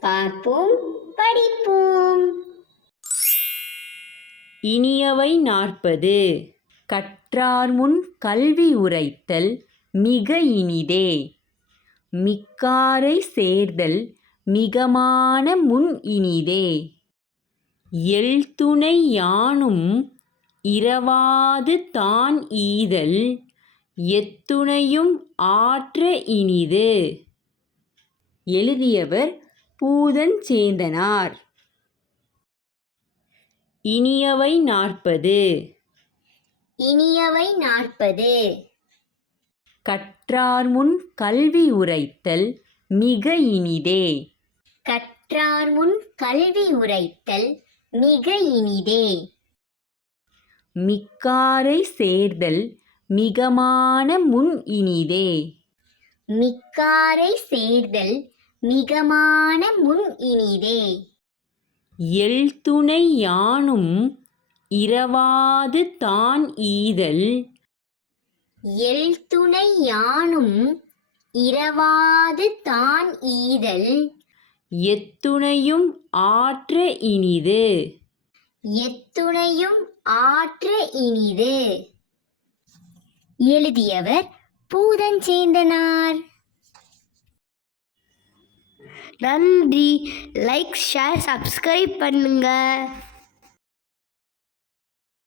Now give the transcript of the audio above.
பார்ப்போம் படிப்போம். இனியவை நாற்பது. கற்றார் முன் கல்வி உரைத்தல் மிக இனிதே. மிக்காரை சேர்தல் மிகமான முன் இனிதே. எழுத்துணை யானும் இரவாது தான் ஈதல் எத்துணையும் ஆற்ற இனிது. எழுதியவர் பூதஞ்சேந்தனார் இனியவை நாற்பது. இனியவை நாற்பது. கற்றார் முன் கல்வி உரைத்தல் மிக இனிதே. கற்றார் முன் கல்வி உரைத்தல் மிக இனிதே. மிக்காரை சேர்தல் மிகமான முன் இனிதே. மிக்காரை சேர்தல் மிகமான முன் இனிதே. எழ்துணை யானும் இரவாது தான் ஈதல். எழ்துணை யானும் இரவாது தான் ஈதல். எத்துணையும் ஆற்ற இனிது. எத்துணையும் ஆற்ற இனிது. எழுதியவர் பூதஞ்சேந்தனார். நன்றி. லைக் ஷேர் சப்ஸ்கிரைப் பண்ணுங்க.